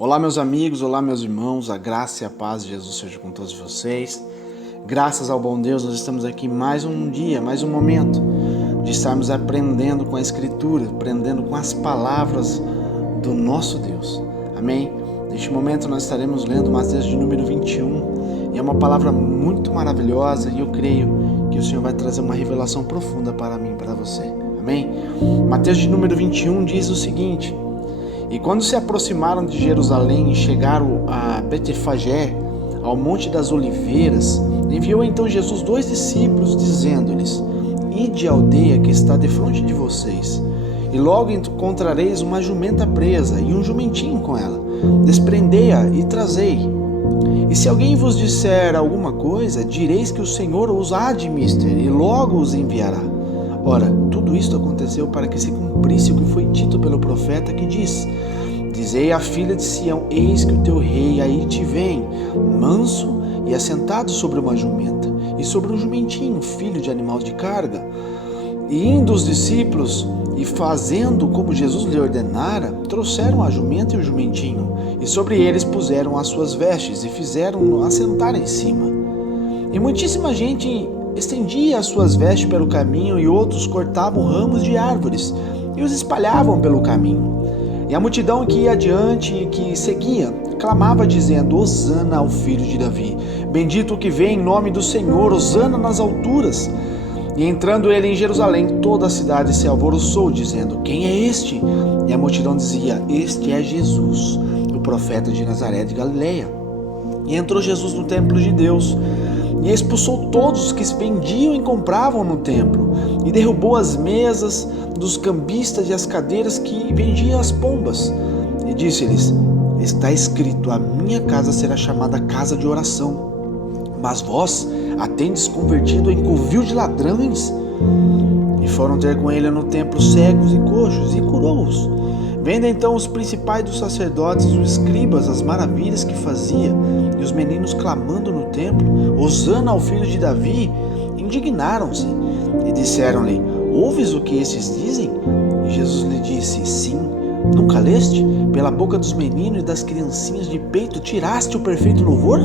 Olá meus amigos, olá meus irmãos, a graça e a paz de Jesus seja com todos vocês. Graças ao bom Deus, nós estamos aqui mais um dia, mais um momento de estarmos aprendendo com a Escritura, aprendendo com as palavras do nosso Deus. Amém? Neste momento nós estaremos lendo Mateus de número 21 e é uma palavra muito maravilhosa e eu creio que o Senhor vai trazer uma revelação profunda para mim e para você. Amém? Mateus de número 21 diz o seguinte: E quando se aproximaram de Jerusalém e chegaram a Betfagé, ao Monte das Oliveiras, enviou então Jesus 2 discípulos, dizendo-lhes: Ide à aldeia que está defronte de vocês, e logo encontrareis uma jumenta presa e um jumentinho com ela. Desprendei-a e trazei. E se alguém vos disser alguma coisa, direis que o Senhor os há de mister, e logo os enviará. Ora, tudo isto aconteceu para que se cumprisse o que foi dito pelo profeta, que diz: Dizei à filha de Sião: Eis que o teu rei aí te vem, manso e assentado sobre uma jumenta, e sobre um jumentinho, filho de animal de carga. E indo os discípulos, e fazendo como Jesus lhe ordenara, trouxeram a jumenta e o jumentinho, e sobre eles puseram as suas vestes, e fizeram-no assentar em cima. E muitíssima gente estendia as suas vestes pelo caminho, e outros cortavam ramos de árvores e os espalhavam pelo caminho. E a multidão que ia adiante e que seguia clamava dizendo: Hosana ao filho de Davi, bendito o que vem em nome do Senhor, Hosana nas alturas. E entrando ele em Jerusalém, toda a cidade se alvoroçou, dizendo: Quem é este? E a multidão dizia: Este é Jesus, o profeta de Nazaré de Galileia. E entrou Jesus no templo de Deus, e expulsou todos os que vendiam e compravam no templo, e derrubou as mesas dos cambistas e as cadeiras que vendiam as pombas. E disse-lhes: Está escrito, a minha casa será chamada casa de oração, mas vós a tendes convertido em covil de ladrões. E foram ter com ele no templo cegos e coxos, e curou-os. Vendo então os principais dos sacerdotes e os escribas as maravilhas que fazia, e os meninos clamando no templo: Hosana ao filho de Davi, indignaram-se e disseram-lhe: Ouves o que estes dizem? E Jesus lhe disse: Sim, nunca leste? Pela boca dos meninos e das criancinhas de peito tiraste o perfeito louvor?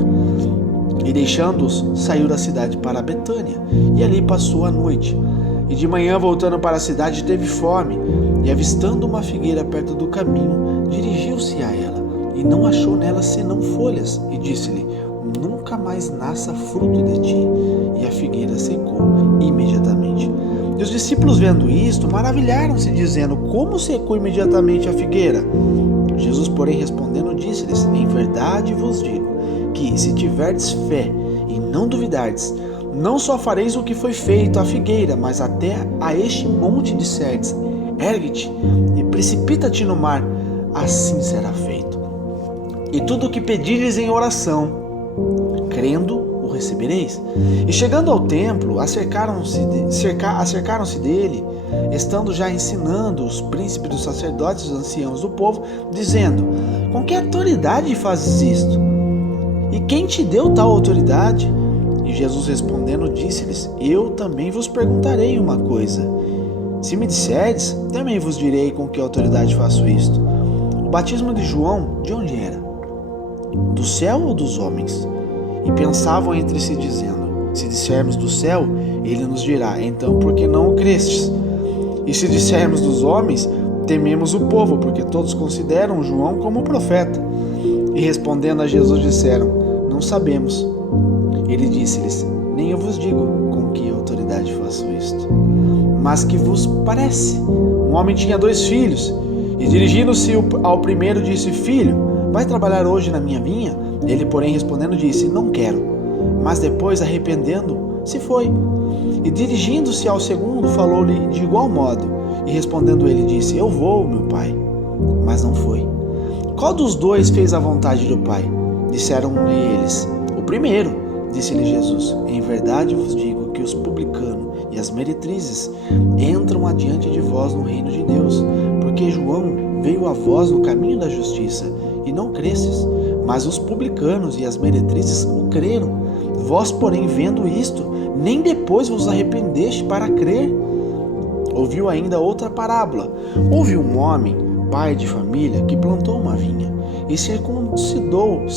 E deixando-os, saiu da cidade para Betânia, e ali passou a noite. E de manhã, voltando para a cidade, teve fome, e avistando uma figueira perto do caminho, dirigiu-se a ela, e não achou nela senão folhas, e disse-lhe: Nunca mais nasça fruto de ti. E a figueira secou imediatamente. E os discípulos, vendo isto, maravilharam-se, dizendo: Como secou imediatamente a figueira? Jesus, porém, respondendo, disse-lhes: Em verdade vos digo, que se tiverdes fé e não duvidardes, não só fareis o que foi feito à figueira, mas até a este monte disserdes: Ergue-te e precipita-te no mar, assim será feito. E tudo o que pedires em oração, crendo, o recebereis. E chegando ao templo, acercaram-se dele, estando já ensinando os príncipes dos sacerdotes e os anciãos do povo, dizendo: Com que autoridade fazes isto? E quem te deu tal autoridade? E Jesus respondendo disse-lhes: Eu também vos perguntarei uma coisa. Se me disserdes, também vos direi com que autoridade faço isto. O batismo de João, de onde era? Do céu ou dos homens? E pensavam entre si, dizendo: Se dissermos do céu, ele nos dirá: Então, por que não o crestes? E se dissermos dos homens, tememos o povo, porque todos consideram João como profeta. E respondendo a Jesus disseram: Não sabemos. Ele disse-lhes: Nem eu vos digo com que autoridade faço isto. Mas que vos parece? Um homem tinha 2 filhos, e dirigindo-se ao primeiro disse: Filho, vai trabalhar hoje na minha vinha? Ele, porém, respondendo, disse: Não quero. Mas depois, arrependendo, se foi. E dirigindo-se ao segundo, falou-lhe de igual modo. E respondendo ele, disse: Eu vou, meu pai. Mas não foi. Qual dos 2 fez a vontade do pai? Disseram-lhe eles: O primeiro. Disse-lhe Jesus: Em verdade vos digo que os publicanos e as meretrizes entram adiante de vós no reino de Deus, porque João veio a vós no caminho da justiça, e não cresces, mas os publicanos e as meretrizes creram. Vós, porém, vendo isto, nem depois vos arrependeste para crer. Ouviu ainda outra parábola. Houve um homem, pai de família, que plantou uma vinha, e circundou-a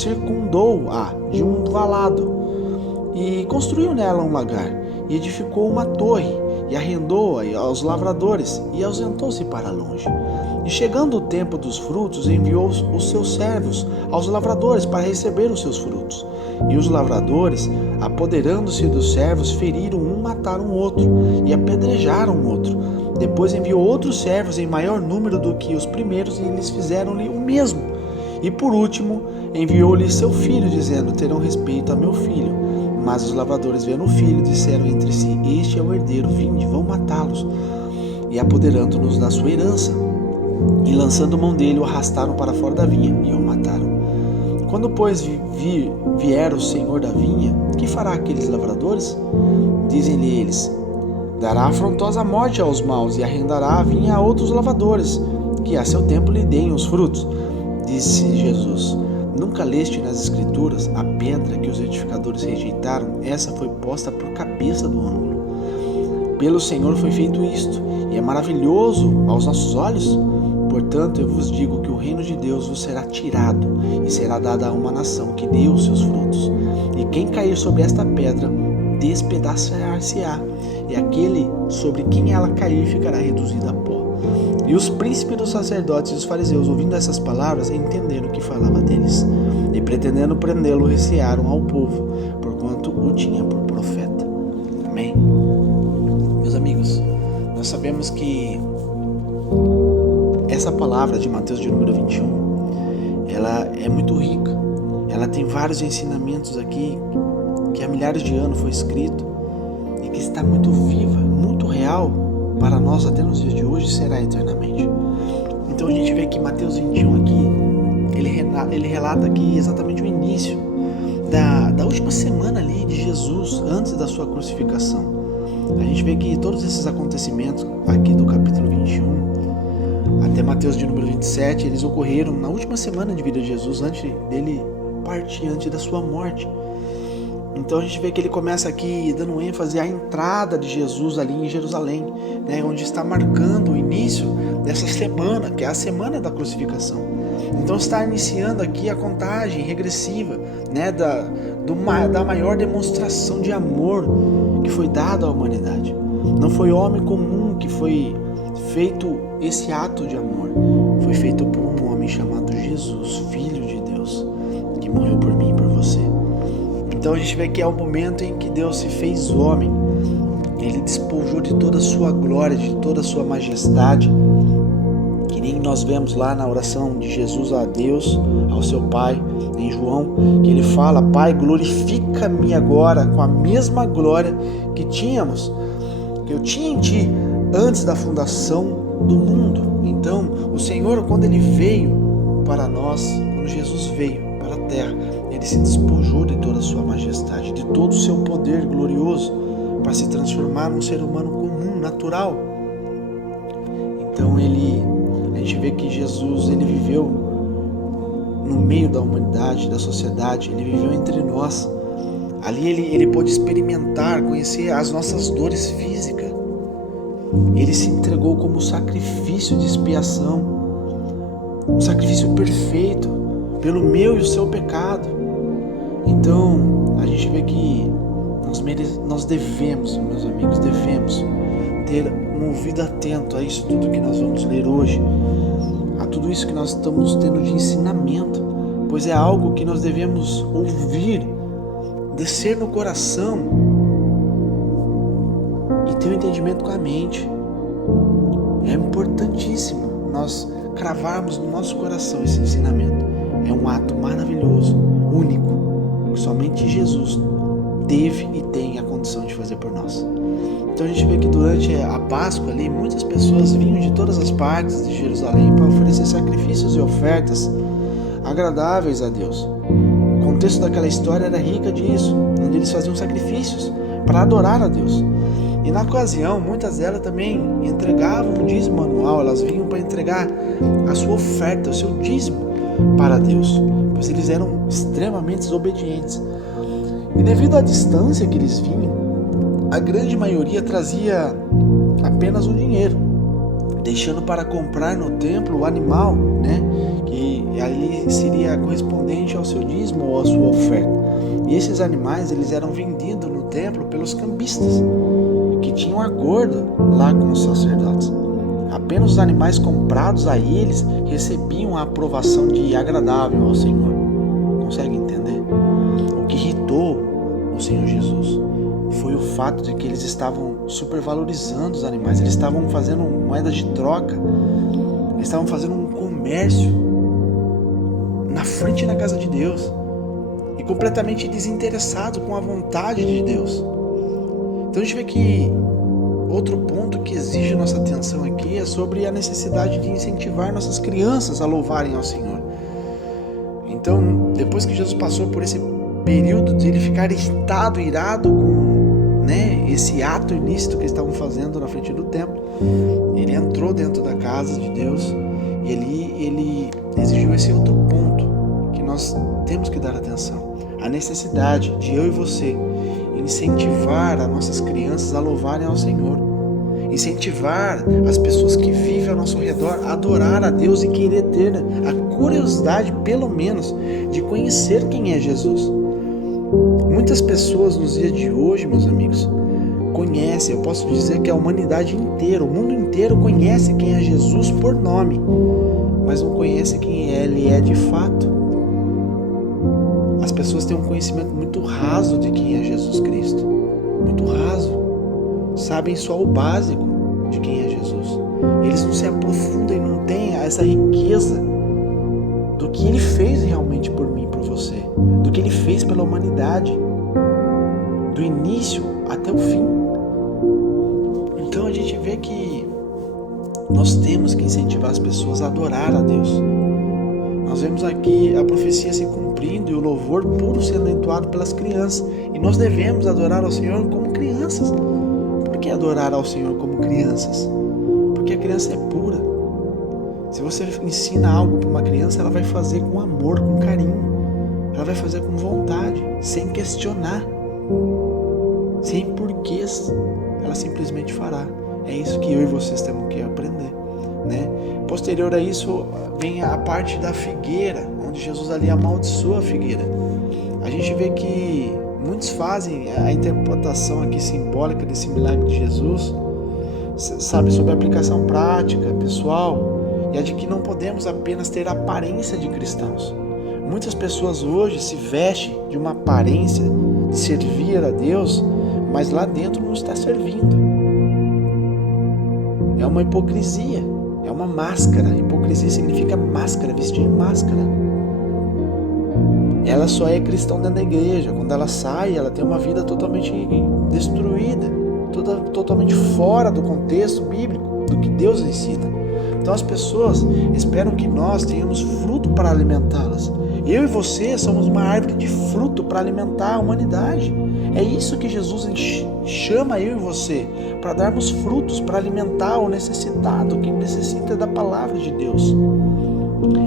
de um valado, e construiu nela um lagar, e edificou uma torre, e arrendou-a aos lavradores, e ausentou-se para longe. E chegando o tempo dos frutos, enviou os seus servos aos lavradores para receber os seus frutos. E os lavradores, apoderando-se dos servos, feriram um, mataram o outro, e apedrejaram o outro. Depois enviou outros servos em maior número do que os primeiros, e eles fizeram-lhe o mesmo. E por último, enviou-lhe seu filho, dizendo: terão respeito a meu filho. Mas os lavradores, vendo o filho, disseram entre si: este é o herdeiro, vinde, vão matá-los. E apoderando-nos da sua herança, e lançando mão dele, o arrastaram para fora da vinha, e o mataram. Quando, pois, vier o senhor da vinha, que fará aqueles lavradores? Dizem-lhe eles: dará afrontosa morte aos maus, e arrendará a vinha a outros lavradores, que a seu tempo lhe deem os frutos. Disse Jesus: nunca leste nas Escrituras: a pedra que os edificadores rejeitaram, essa foi posta por cabeça do ângulo. Pelo Senhor foi feito isto, e é maravilhoso aos nossos olhos. Portanto, eu vos digo que o reino de Deus vos será tirado, e será dada a uma nação que dê os seus frutos. E quem cair sobre esta pedra, despedaçar-se-á, e aquele sobre quem ela cair ficará reduzido a pó. E os príncipes dos sacerdotes e os fariseus, ouvindo essas palavras, entenderam o que falava deles, e pretendendo prendê-lo, recearam ao povo, porquanto o tinha por profeta. Amém? Meus amigos, nós sabemos que essa palavra de Mateus de número 21, ela é muito rica. Ela tem vários ensinamentos aqui que há milhares de anos foi escrito e que está muito viva, muito real para nós até nos dias de hoje, será eternamente. Então a gente vê que Mateus 21 aqui, ele relata aqui exatamente o início da última semana ali de Jesus, antes da sua crucificação. A gente vê que todos esses acontecimentos aqui do capítulo 21 até Mateus de número 27, eles ocorreram na última semana de vida de Jesus, antes dele partir, antes da sua morte. Então a gente vê que ele começa aqui dando ênfase à entrada de Jesus ali em Jerusalém, né, onde está marcando o início dessa semana, que é a semana da crucificação. Então está iniciando aqui a contagem regressiva, né, da maior demonstração de amor que foi dada à humanidade. Não foi homem comum que foi feito esse ato de amor, foi feito por um homem chamado Jesus, Filho de Deus, que morreu por mim e por você. Então a gente vê que é o momento em que Deus se fez homem. Ele despojou de toda a sua glória, de toda a sua majestade, que nem nós vemos lá na oração de Jesus a Deus, ao seu Pai, em João, que ele fala: Pai, glorifica-me agora com a mesma glória que eu tinha em ti antes da fundação do mundo. Então o Senhor, quando ele veio para nós, quando Jesus veio para a terra, ele se despojou de toda a sua majestade, de todo o seu poder glorioso, para se transformar num ser humano comum, natural. Então a gente vê que Jesus, ele viveu no meio da humanidade, da sociedade, ele viveu entre nós. Ali ele pôde experimentar, conhecer as nossas dores físicas. Ele se entregou como sacrifício de expiação, um sacrifício perfeito pelo meu e o seu pecado. Então a gente vê que nós devemos, meus amigos, ter um ouvido atento a isso tudo que nós vamos ler hoje, a tudo isso que nós estamos tendo de ensinamento, pois é algo que nós devemos ouvir, descer no coração e ter um entendimento com a mente. É importantíssimo nós cravarmos no nosso coração esse ensinamento. É um ato maravilhoso, único, que somente Jesus teve e tem a condição de fazer por nós. Então a gente vê que durante a Páscoa ali, muitas pessoas vinham de todas as partes de Jerusalém para oferecer sacrifícios e ofertas agradáveis a Deus. O contexto daquela história era rica disso, onde eles faziam sacrifícios para adorar a Deus. E na ocasião, muitas delas também entregavam um dízimo anual, elas vinham para entregar a sua oferta, o seu dízimo para Deus, pois eles eram extremamente obedientes. E devido à distância que eles vinham, a grande maioria trazia apenas o dinheiro, deixando para comprar no templo o animal, né, que e ali seria correspondente ao seu dízimo ou à sua oferta. E esses animais, eles eram vendidos no templo pelos cambistas, que tinham acordo lá com os sacerdotes. Apenas os animais comprados a eles recebiam a aprovação de agradável ao Senhor. Consegue entender? O que irritou o Senhor Jesus foi o fato de que eles estavam supervalorizando os animais. Eles estavam fazendo moeda de troca. Eles estavam fazendo um comércio na frente da casa de Deus e completamente desinteressado com a vontade de Deus. Então a gente vê que outro ponto que exige nossa atenção aqui é sobre a necessidade de incentivar nossas crianças a louvarem ao Senhor. Então, depois que Jesus passou por esse período de ele ficar irritado, irado com esse ato ilícito que eles estavam fazendo na frente do templo, ele entrou dentro da casa de Deus e ele exigiu esse outro ponto que nós temos que dar atenção. A necessidade de eu e você incentivar as nossas crianças a louvarem ao Senhor. Incentivar as pessoas que vivem ao nosso redor a adorar a Deus e querer ter a curiosidade, pelo menos, de conhecer quem é Jesus. Muitas pessoas nos dias de hoje, meus amigos, conhecem, eu posso dizer que a humanidade inteira, o mundo inteiro conhece quem é Jesus por nome, mas não conhece quem ele é de fato. As pessoas têm um conhecimento muito raso de quem é Jesus Cristo, muito raso. Sabem só o básico de quem é Jesus. Eles não se aprofundam e não têm essa riqueza do que ele fez realmente por mim e por você, do que ele fez pela humanidade, do início até o fim. Então a gente vê que nós temos que incentivar as pessoas a adorar a Deus. Nós vemos aqui a profecia se cumprindo e o louvor puro sendo entoado pelas crianças. E nós devemos adorar ao Senhor como crianças. Por que adorar ao Senhor como crianças? Porque a criança é pura. Se você ensina algo para uma criança, ela vai fazer com amor, com carinho. Ela vai fazer com vontade, sem questionar, sem porquês. Ela simplesmente fará. É isso que eu e vocês temos que aprender, né? Posterior a isso, vem a parte da figueira, onde Jesus ali amaldiçoa a figueira. A gente vê que muitos fazem a interpretação aqui simbólica desse milagre de Jesus, sabe, sobre a aplicação prática, pessoal, e a de que não podemos apenas ter a aparência de cristãos. Muitas pessoas hoje se vestem de uma aparência de servir a Deus, mas lá dentro não está servindo. É uma hipocrisia, é uma máscara. Hipocrisia significa máscara, vestir máscara. Ela só é cristã dentro da igreja. Quando ela sai, ela tem uma vida totalmente destruída, totalmente fora do contexto bíblico, do que Deus ensina. Então as pessoas esperam que nós tenhamos fruto para alimentá-las. Eu e você somos uma árvore de fruto para alimentar a humanidade. É isso que Jesus chama eu e você, para darmos frutos, para alimentar o necessitado, que necessita da palavra de Deus.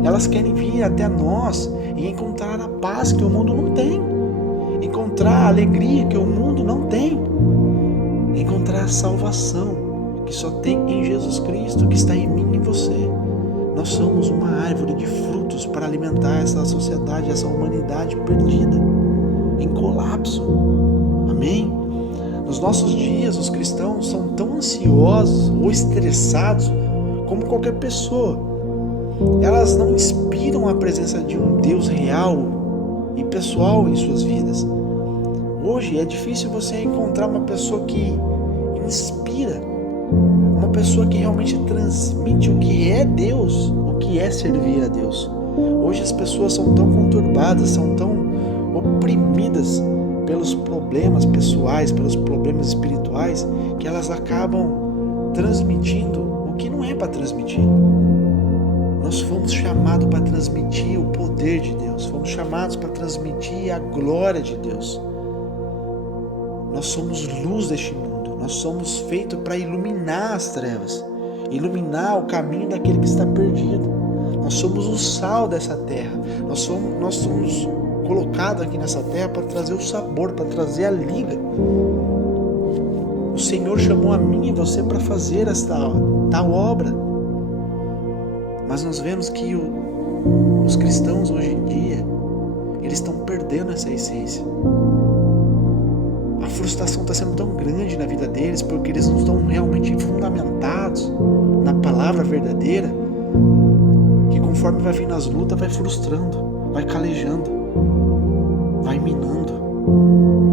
Elas querem vir até nós e encontrar a paz que o mundo não tem, encontrar a alegria que o mundo não tem, encontrar a salvação que só tem em Jesus Cristo, que está em mim e em você. Nós somos uma árvore de frutos para alimentar essa sociedade, essa humanidade perdida, em colapso. Amém? Nos nossos dias, os cristãos são tão ansiosos ou estressados como qualquer pessoa. Elas não inspiram a presença de um Deus real e pessoal em suas vidas. Hoje é difícil você encontrar uma pessoa que inspira, uma pessoa que realmente transmite o que é Deus, o que é servir a Deus. Hoje as pessoas são tão conturbadas, são tão oprimidas pelos problemas pessoais, pelos problemas espirituais, que elas acabam transmitindo o que não é para transmitir. Nós fomos chamados para transmitir o poder de Deus, fomos chamados para transmitir a glória de Deus. Nós somos luz deste mundo, nós somos feitos para iluminar as trevas, iluminar o caminho daquele que está perdido. Nós somos o sal dessa terra, nós somos colocados aqui nessa terra para trazer o sabor, para trazer a liga. O Senhor chamou a mim e você para fazer esta tal obra. Mas nós vemos que Os cristãos hoje em dia, eles estão perdendo essa essência. A frustração está sendo tão grande na vida deles porque eles não estão realmente fundamentados na palavra verdadeira, que conforme vai vindo as lutas, vai frustrando, vai calejando, vai minando.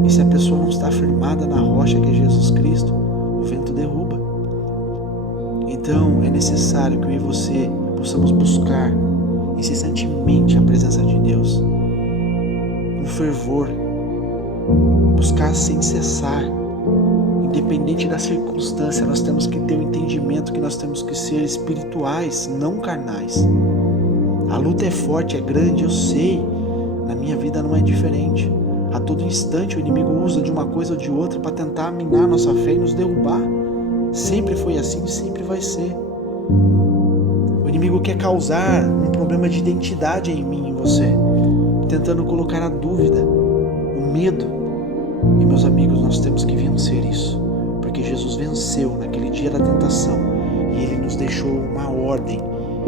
E se a pessoa não está firmada na rocha que é Jesus Cristo, o vento derruba. Então é necessário que eu e você possamos buscar incessantemente a presença de Deus, com fervor, buscar sem cessar, independente da circunstância. Nós temos que ter o entendimento que nós temos que ser espirituais, não carnais. A luta é forte, é grande, eu sei, na minha vida não é diferente. A todo instante o inimigo usa de uma coisa ou de outra para tentar minar nossa fé e nos derrubar. Sempre foi assim e sempre vai ser. O inimigo quer causar um problema de identidade em mim e em você, tentando colocar a dúvida, o medo. E meus amigos, nós temos que vencer isso, porque Jesus venceu naquele dia da tentação e Ele nos deixou uma ordem,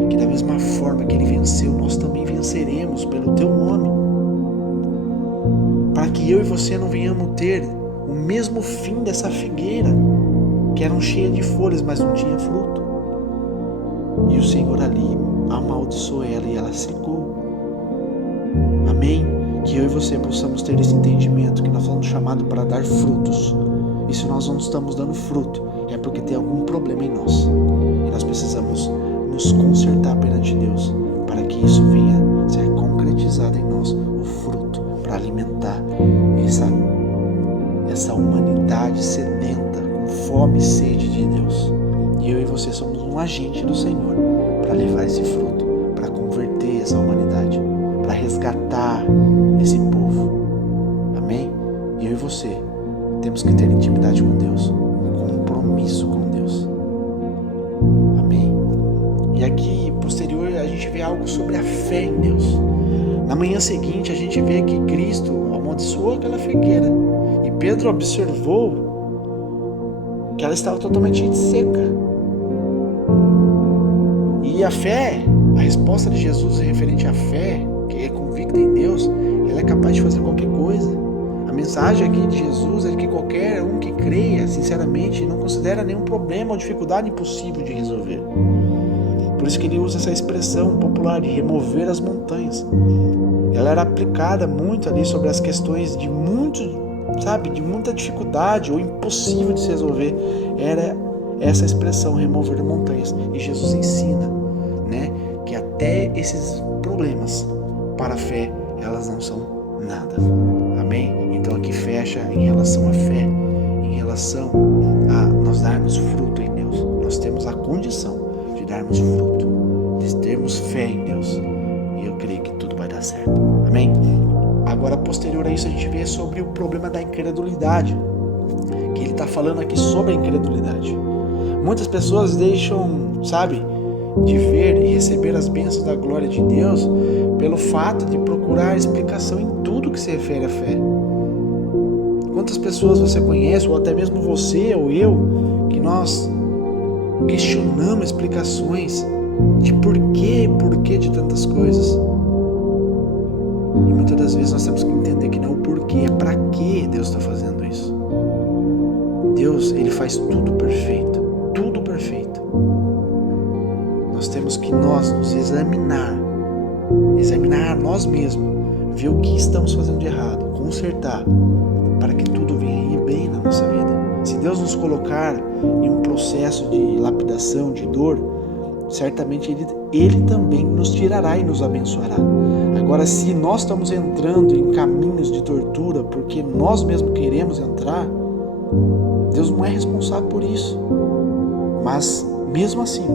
que da mesma forma que Ele venceu, nós também venceremos pelo Teu nome, para que eu e você não venhamos ter o mesmo fim dessa figueira, que era cheia de folhas, mas não tinha fruto. E o Senhor ali amaldiçoou ela e ela secou. Amém? Que eu e você possamos ter esse entendimento, que nós somos chamados para dar frutos. E se nós não estamos dando fruto, é porque tem algum problema em nós. E nós precisamos nos consertar perante Deus, para que isso venha ser concretizado em nós, o fruto, para alimentar essa humanidade sedenta, com fome e sede de Deus. E eu e você somos um agente do Senhor para levar esse fruto, para converter essa humanidade, para resgatar esse povo. Amém? Eu e você temos que ter intimidade com Deus, um compromisso com Deus. Amém? E aqui, posterior, a gente vê algo sobre a fé em Deus. Na manhã seguinte, a gente vê que Cristo amaldiçoou aquela figueira e Pedro observou que ela estava totalmente seca. E a fé, a resposta de Jesus referente à fé, que é convicta em Deus, ela é capaz de fazer qualquer coisa. A mensagem aqui de Jesus é que qualquer um que creia, sinceramente, não considera nenhum problema ou dificuldade impossível de resolver. Por isso que ele usa essa expressão popular de remover as montanhas. Ela era aplicada muito ali sobre as questões de muita dificuldade ou impossível de se resolver. Era essa expressão, remover montanhas. E Jesus ensina, que até esses problemas para a fé, elas não são nada. Amém? Então aqui fecha em relação à fé, em relação a nós darmos fruto em Deus. Nós temos a condição de darmos fruto, de termos fé em Deus. E eu creio que tudo vai dar certo. Amém? Agora, posterior a isso, a gente vê sobre o problema da incredulidade, que ele está falando aqui sobre a incredulidade. Muitas pessoas deixam, de ver e receber as bênçãos da glória de Deus pelo fato de procurar explicação em tudo que se refere à fé. Quantas pessoas você conhece, ou até mesmo você ou eu, que nós questionamos explicações de porquê de tantas coisas. E muitas das vezes nós temos que entender que não é o porquê, é para que Deus está fazendo isso. Deus, Ele faz tudo perfeito, tudo perfeito. Nós temos que nos examinar a nós mesmos, ver o que estamos fazendo de errado, consertar, para que tudo venha ir bem na nossa vida. Se Deus nos colocar em um processo de lapidação, de dor, certamente Ele também nos tirará e nos abençoará. Agora, se nós estamos entrando em caminhos de tortura porque nós mesmos queremos entrar, Deus não é responsável por isso. Mas, mesmo assim,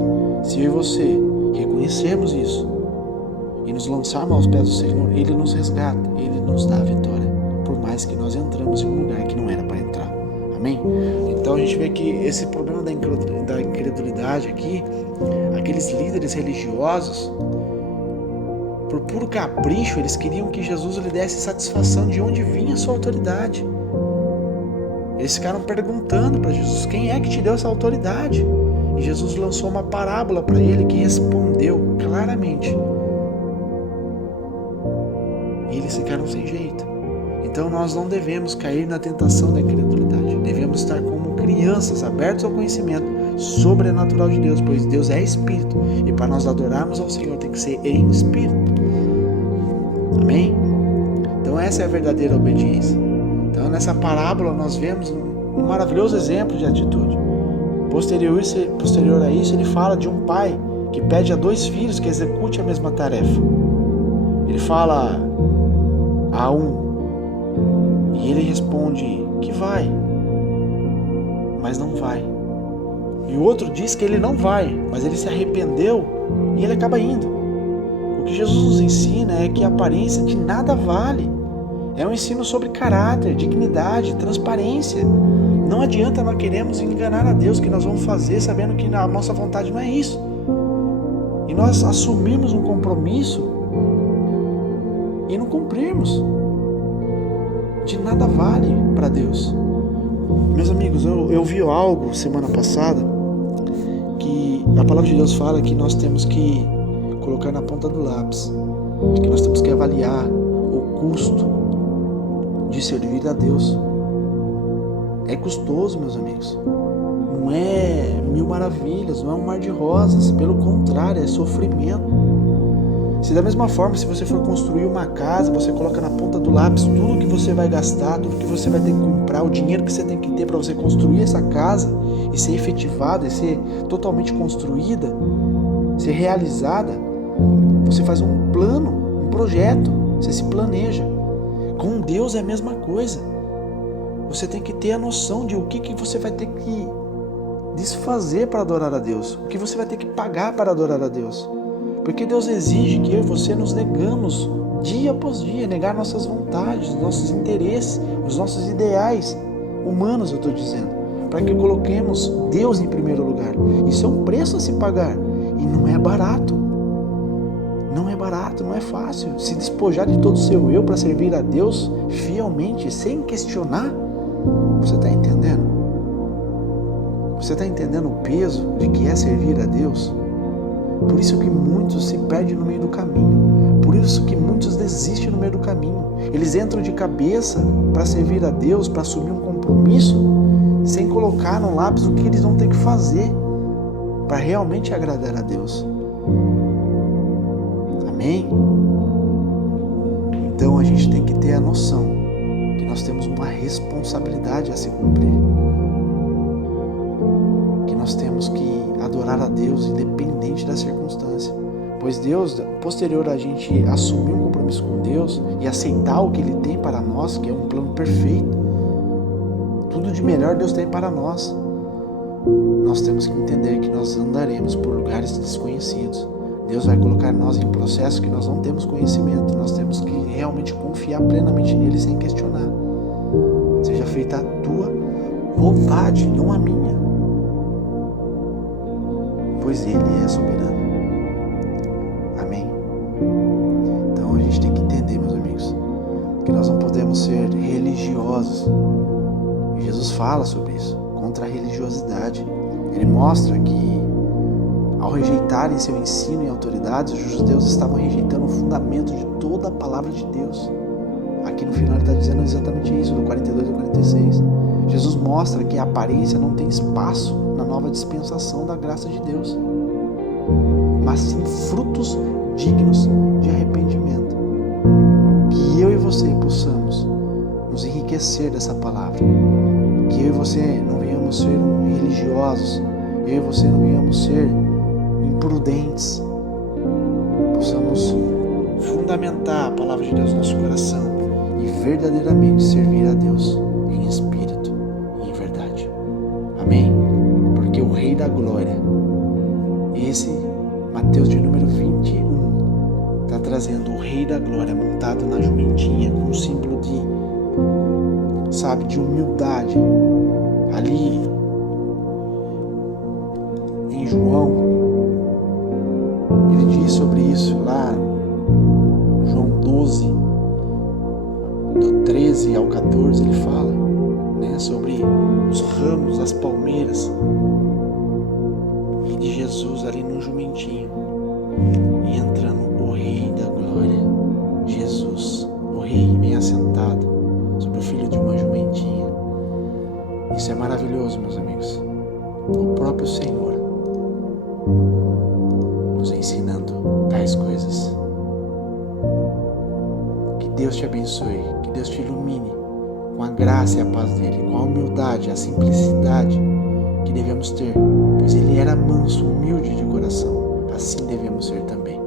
se eu e você reconhecermos isso e nos lançarmos aos pés do Senhor, Ele nos resgata, Ele nos dá a vitória, por mais que nós entramos em um lugar que não era para entrar. Amém? Então a gente vê que esse problema da incredulidade aqui, aqueles líderes religiosos, por puro capricho, eles queriam que Jesus lhe desse satisfação de onde vinha a sua autoridade. Eles ficaram perguntando para Jesus: quem é que te deu essa autoridade? E Jesus lançou uma parábola para ele que respondeu claramente e eles ficaram sem jeito. Então nós não devemos cair na tentação da incredulidade. Devemos estar como crianças, abertos ao conhecimento sobrenatural de Deus, pois Deus é Espírito, e para nós adorarmos ao Senhor tem que ser em Espírito. Amém? Então essa é a verdadeira obediência. Então nessa parábola nós vemos um maravilhoso exemplo de atitude. Posterior a isso, ele fala de um pai que pede a 2 filhos que execute a mesma tarefa. Ele fala a um, e ele responde que vai, mas não vai. E o outro diz que ele não vai, mas ele se arrependeu e ele acaba indo. O que Jesus nos ensina é que a aparência de nada vale. É um ensino sobre caráter, dignidade, transparência. Não adianta nós queremos enganar a Deus, que nós vamos fazer sabendo que a nossa vontade não é isso. E nós assumirmos um compromisso e não cumprirmos. De nada vale para Deus. Meus amigos, eu vi algo semana passada que a palavra de Deus fala que nós temos que colocar na ponta do lápis, que nós temos que avaliar o custo de servir a Deus. É custoso, meus amigos. Não é mil maravilhas, não é um mar de rosas. Pelo contrário, é sofrimento. Se da mesma forma, se você for construir uma casa, você coloca na ponta do lápis tudo que você vai gastar, tudo que você vai ter que comprar, o dinheiro que você tem que ter para você construir essa casa e ser efetivada, e ser totalmente construída, ser realizada, você faz um plano, um projeto, você se planeja. Com Deus é a mesma coisa. Você tem que ter a noção de o que você vai ter que desfazer para adorar a Deus, o que você vai ter que pagar para adorar a Deus. Porque Deus exige que eu e você nos negamos dia após dia, negar nossas vontades, nossos interesses, os nossos ideais humanos, eu estou dizendo, para que coloquemos Deus em primeiro lugar. Isso é um preço a se pagar e não é barato. Não é barato, não é fácil. Se despojar de todo o seu eu para servir a Deus fielmente, sem questionar, você está entendendo? Você está entendendo o peso de que é servir a Deus? Por isso que muitos se perdem no meio do caminho. Por isso que muitos desistem no meio do caminho. Eles entram de cabeça para servir a Deus, para assumir um compromisso, sem colocar no lápis o que eles vão ter que fazer para realmente agradar a Deus. Amém? Então a gente tem que ter a noção que nós temos uma responsabilidade a se cumprir. Que nós temos que adorar a Deus independente da circunstância. Pois Deus, posterior a gente assumir um compromisso com Deus e aceitar o que Ele tem para nós, que é um plano perfeito, tudo de melhor Deus tem para nós, nós temos que entender que nós andaremos por lugares desconhecidos. Deus vai colocar nós em processos que nós não temos conhecimento. Nós temos que realmente confiar plenamente nele sem questionar. Seja feita a tua vontade, não a minha, pois Ele é soberano. Amém? Então a gente tem que entender, meus amigos, que nós não podemos ser religiosos. Jesus fala sobre isso, contra a religiosidade. Ele mostra que ao rejeitarem seu ensino e autoridades, os judeus estavam rejeitando o fundamento de toda a palavra de Deus. Aqui no final ele está dizendo exatamente isso, do 42 ao 46. Jesus mostra que a aparência não tem espaço na nova dispensação da graça de Deus, mas sim frutos dignos de arrependimento. Que eu e você possamos nos enriquecer dessa palavra. Que eu e você não venhamos ser religiosos, eu e você não venhamos ser imprudentes, possamos fundamentar a palavra de Deus no nosso coração e verdadeiramente servir a Deus em espírito e em verdade. Amém? Porque o Rei da Glória, esse Mateus de número 21, está trazendo o Rei da Glória montado na jumentinha com um símbolo de humildade. Ali em João, ele diz sobre isso lá, João 12, do 13 ao 14, ele fala, sobre os ramos, as palmeiras, e de Jesus ali no jumentinho, e entrando o Rei da Glória, Jesus, rei bem assentado sobre o filho de uma jumentinha. Isso é maravilhoso, meus amigos. O próprio Senhor nos ensinando tais coisas. Que Deus te abençoe, que Deus te ilumine com a graça e a paz dele, com a humildade, a simplicidade que devemos ter, pois ele era manso, humilde de coração. Assim devemos ser também.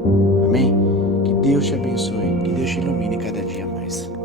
Amém? Que Deus te abençoe, que Deus te ilumine cada dia mais.